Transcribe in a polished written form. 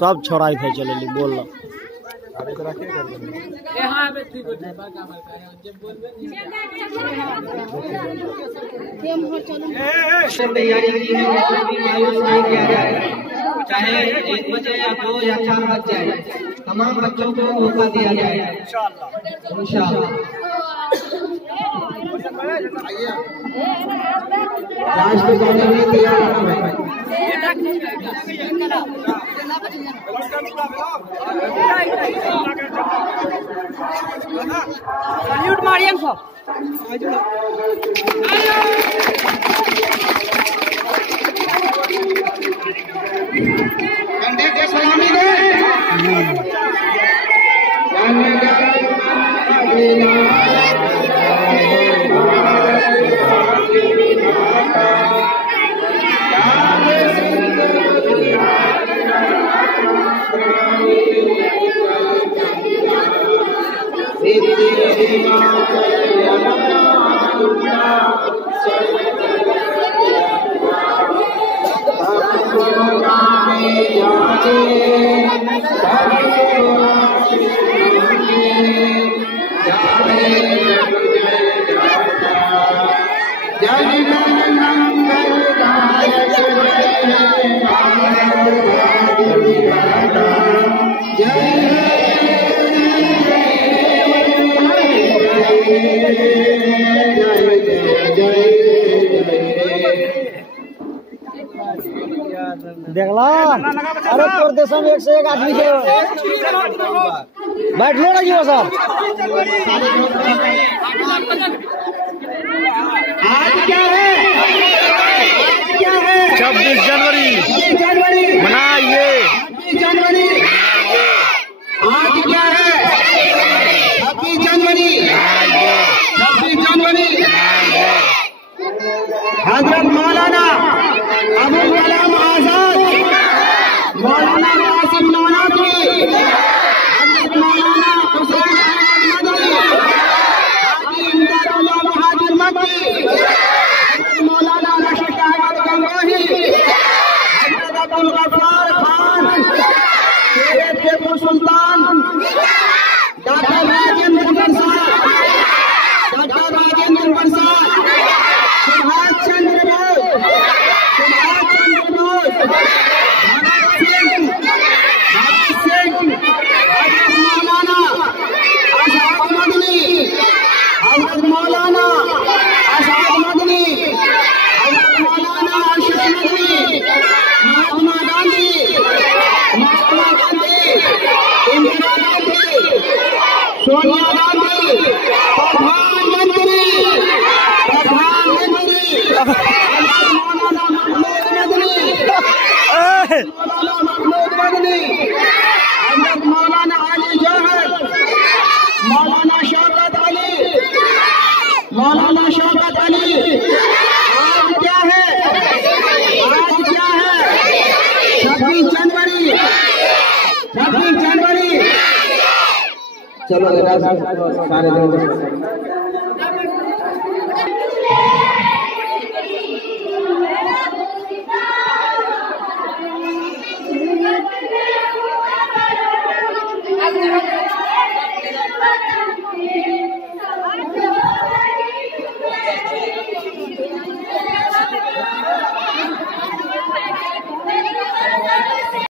सब छोड़ाई थे चले बोल तैयारी की है, मायूस नहीं किया जाए, चाहे 1 बजे या 2 या 4 बज जाए, तमाम बच्चों को मौका दिया जाए इंशाअल्लाह। राष्ट्र गाने में तैयार है। सल्यूट मारिए सब। कंधे पे सलामी दे। देखला अरे तोर देश में 1 से 1 आदमी के बैठ ले रही हो सर। आज क्या है? 26 जनवरी मनाइए। 26 जनवरी आज क्या है? 26 जनवरी 26 जनवरी हजरत मौलाना अबुल कलाम आजाद, मौलाना कासिम नानवी, हजरत मौलाना हुसैन अहमद मदनी, हाजी इमदादुल्लाह महाजिर मक्की, हजरत मौलाना रशीद अहमद गंगोही, हजरत अब्दुल गफ्फार खान, शेरे टीपू सुल्तान, डॉक्टर राजेंद्र प्रसाद, सुभाष चंद्र बोस, भगत सिंह, हजरत मौलाना अशफाक मदनी, हजरत मौलाना अशफाक मदनी, हजरत मौलाना अशरफ मदनी, महात्मा गांधी, इंदिरा गांधी, सोनिया गांधी, प्रधानमंत्री मौलाना महमूद मदनी, हजरत मौलाना अली जौहर, मौलाना शौकत अली, मौलाना शौकत अली। आज क्या है? आज क्या है? 26 जनवरी 26 जनवरी। चलो सारे